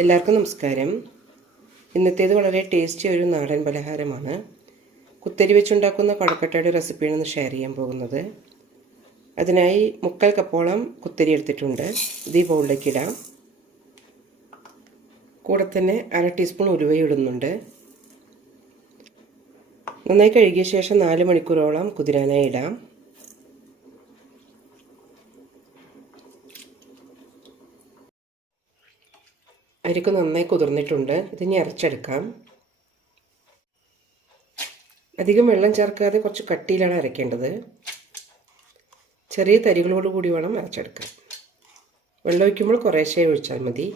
എല്ലാവർക്കും നമസ്കാരം. ഇന്നത്തേത് വളരെ ടേസ്റ്റി ഒരു നാടൻ പലഹാരമാണ്. കുത്തരി വെച്ചുണ്ടാക്കുന്ന കൊഴക്കട്ടയുടെ റെസിപ്പിയാണ് ഇന്ന് ഷെയർ ചെയ്യാൻ പോകുന്നത്. അതിനായി 3/4 കപ്പോളം കുത്തരി എടുത്തിട്ടുണ്ട്. ഇത് ഈ ബൗളിലേക്ക് ഇടാം. കൂടെ തന്നെ 1/2 ടീസ്പൂൺ ഉലുവയും ഇടുന്നുണ്ട്. നന്നായി കഴുകിയ ശേഷം 4 മണിക്കൂറോളം കുതിരാനായി ഇടാം. അരിക്ക് നന്നായി കുതിർന്നിട്ടുണ്ട്. ഇതിനി അരച്ചെടുക്കാം. അധികം വെള്ളം ചേർക്കാതെ കുറച്ച് കട്ടിയിലാണ് അരയ്ക്കേണ്ടത്. ചെറിയ തരികളോട് കൂടി വേണം അരച്ചെടുക്കാൻ. വെള്ളം ഒഴിക്കുമ്പോൾ കുറേശ്ശെ ഒഴിച്ചാൽ മതി.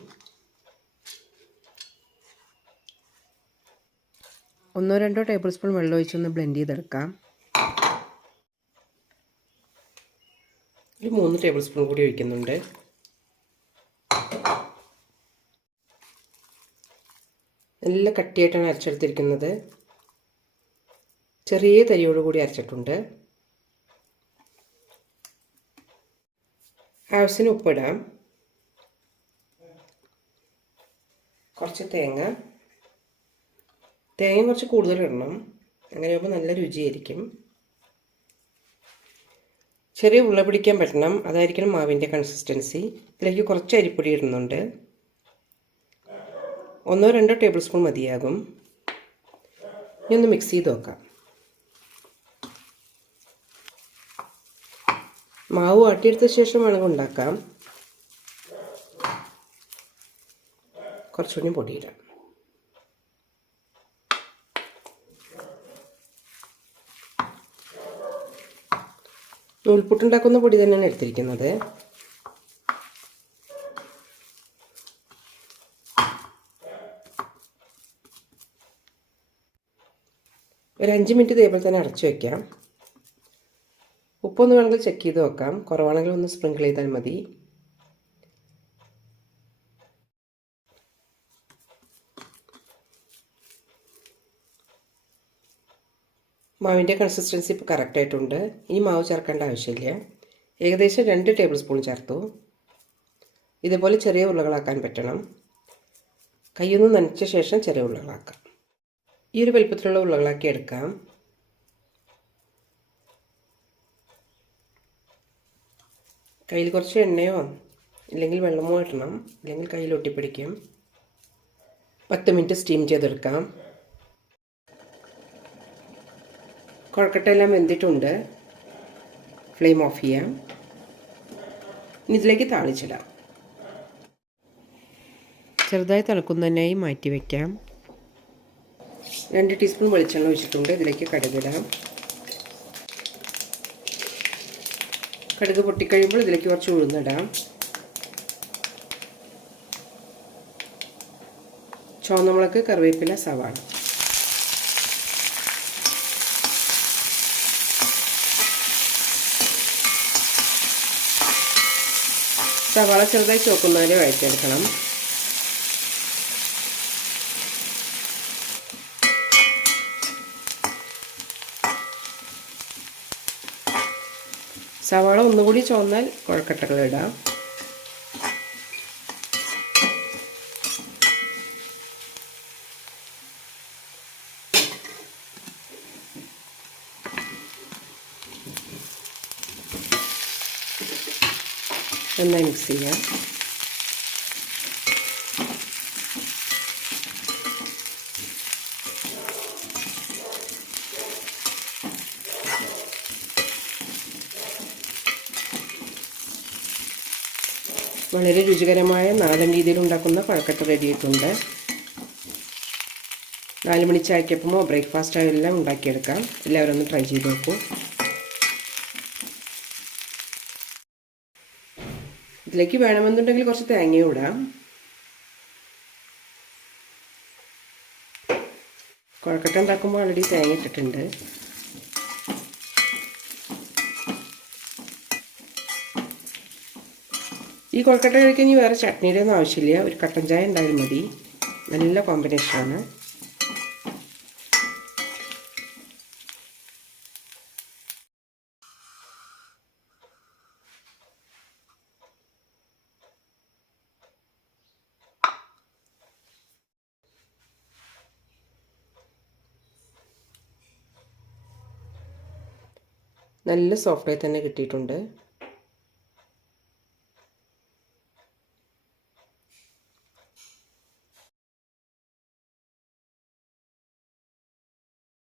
1-2 ടേബിൾ സ്പൂൺ വെള്ളം ഒഴിച്ചൊന്ന് ബ്ലെൻഡ് ചെയ്തെടുക്കാം. ഒരു 3 ടേബിൾ സ്പൂൺ കൂടി ഒഴിക്കുന്നുണ്ട്. നല്ല കട്ടിയായിട്ടാണ് അരച്ചെടുത്തിരിക്കുന്നത്. ചെറിയ തരിയോടുകൂടി അരച്ചിട്ടുണ്ട്. ആവശ്യത്തിന് ഉപ്പിടാം. കുറച്ച് തേങ്ങ കുറച്ച് കൂടുതൽ ഇടണം. അങ്ങനെ ആകുമ്പോൾ നല്ല രുചിയായിരിക്കും. ചെറിയ ഉള്ള പിടിക്കാൻ പറ്റണം, അതായിരിക്കണം മാവിൻ്റെ കൺസിസ്റ്റൻസി. ഇതിലേക്ക് കുറച്ച് അരിപ്പൊടി ഇടുന്നുണ്ട്. 1-2 ടേബിൾ സ്പൂൺ മതിയാകും. ഇനി ഒന്ന് മിക്സ് ചെയ്ത് നോക്കാം. മാവ് വാട്ടിയെടുത്ത ശേഷം വേണമെങ്കിൽ ഉണ്ടാക്കാം. കുറച്ചുകൂടി പൊടിയിടാം. നൂൽപുട്ടുണ്ടാക്കുന്ന പൊടി തന്നെയാണ് എടുത്തിരിക്കുന്നത്. ഒരു 5 മിനിറ്റ് ഇതേപോലെ തന്നെ അടച്ചു വയ്ക്കാം. ഉപ്പൊന്ന് വേണമെങ്കിൽ ചെക്ക് ചെയ്ത് നോക്കാം. കുറവാണെങ്കിൽ ഒന്ന് സ്പ്രിങ്കിൾ ചെയ്താൽ മതി. മാവിൻ്റെ കൺസിസ്റ്റൻസി ഇപ്പോൾ കറക്റ്റായിട്ടുണ്ട്. ഇനി മാവ് ചേർക്കേണ്ട ആവശ്യമില്ല. ഏകദേശം 2 ടേബിൾ സ്പൂൺ ചേർത്തു. ഇതുപോലെ ചെറിയ ഉരുളകളാക്കാൻ പറ്റണം. കൈയൊന്ന് നനച്ച ശേഷം ചെറിയ ഉരുളകളാക്കാം. ഈ ഒരു വലുപ്പത്തിലുള്ള ഉരുളകളാക്കി എടുക്കാം. കയ്യിൽ കുറച്ച് എണ്ണയോ ഇല്ലെങ്കിൽ വെള്ളമോ ഇടണം, ഇല്ലെങ്കിൽ കയ്യിൽ ഒട്ടിപ്പിടിക്കും. 10 മിനിറ്റ് സ്റ്റീം ചെയ്തെടുക്കാം. കൊഴക്കട്ടയെല്ലാം വെന്തിട്ടുണ്ട്. ഫ്ലെയിം ഓഫ് ചെയ്യാം. ഇനി ഇതിലേക്ക് താളിച്ചിടാം. ചെറുതായി തിളക്കുന്നതിനായി മാറ്റി വയ്ക്കാം. 2 ടീസ്പൂൺ വെളിച്ചെണ്ണ ഒഴിച്ചിട്ടുണ്ട്. ഇതിലേക്ക് കടുകിടാം. കടുക് പൊട്ടിക്കഴിയുമ്പോൾ ഇതിലേക്ക് കുറച്ച് ഉഴുന്നിടാം. ചുവന്നമുളക്, കറിവേപ്പില, സവാള. സവാള ചെറുതായി ചുവക്കുന്നവരെ വഴറ്റിയെടുക്കണം. സവാള ഒന്നുകൂടി ചുവന്നാൽ കൊഴക്കട്ടകൾ ഇടാം. നന്നായി മിക്സ് ചെയ്യാം. വളരെ രുചികരമായ നാടൻ രീതിയിൽ ഉണ്ടാക്കുന്ന കൊഴക്കട്ട റെഡിയായിട്ടുണ്ട്. 4 മണി ചായക്കപ്പമോ ബ്രേക്ക്ഫാസ്റ്റോ എല്ലാം ഉണ്ടാക്കിയെടുക്കാം. എല്ലാവരും ഒന്ന് ട്രൈ ചെയ്ത് നോക്കൂ. ഇതിലേക്ക് വേണമെന്നുണ്ടെങ്കിൽ കുറച്ച് തേങ്ങയും ഇടാം. കൊഴക്കട്ട ഉണ്ടാക്കുമ്പോൾ ഓൾറെഡി തേങ്ങ ഇട്ടിട്ടുണ്ട്. ഈ കൊഴക്കട്ട കഴിക്കാൻ ഇനി വേറെ ചട്നിയുടെ ഒന്നും ആവശ്യമില്ല. ഒരു കട്ടൻ ചായ ഉണ്ടായാലും മതി. നല്ല കോമ്പിനേഷനാണ്. നല്ല സോഫ്റ്റായി തന്നെ കിട്ടിയിട്ടുണ്ട്.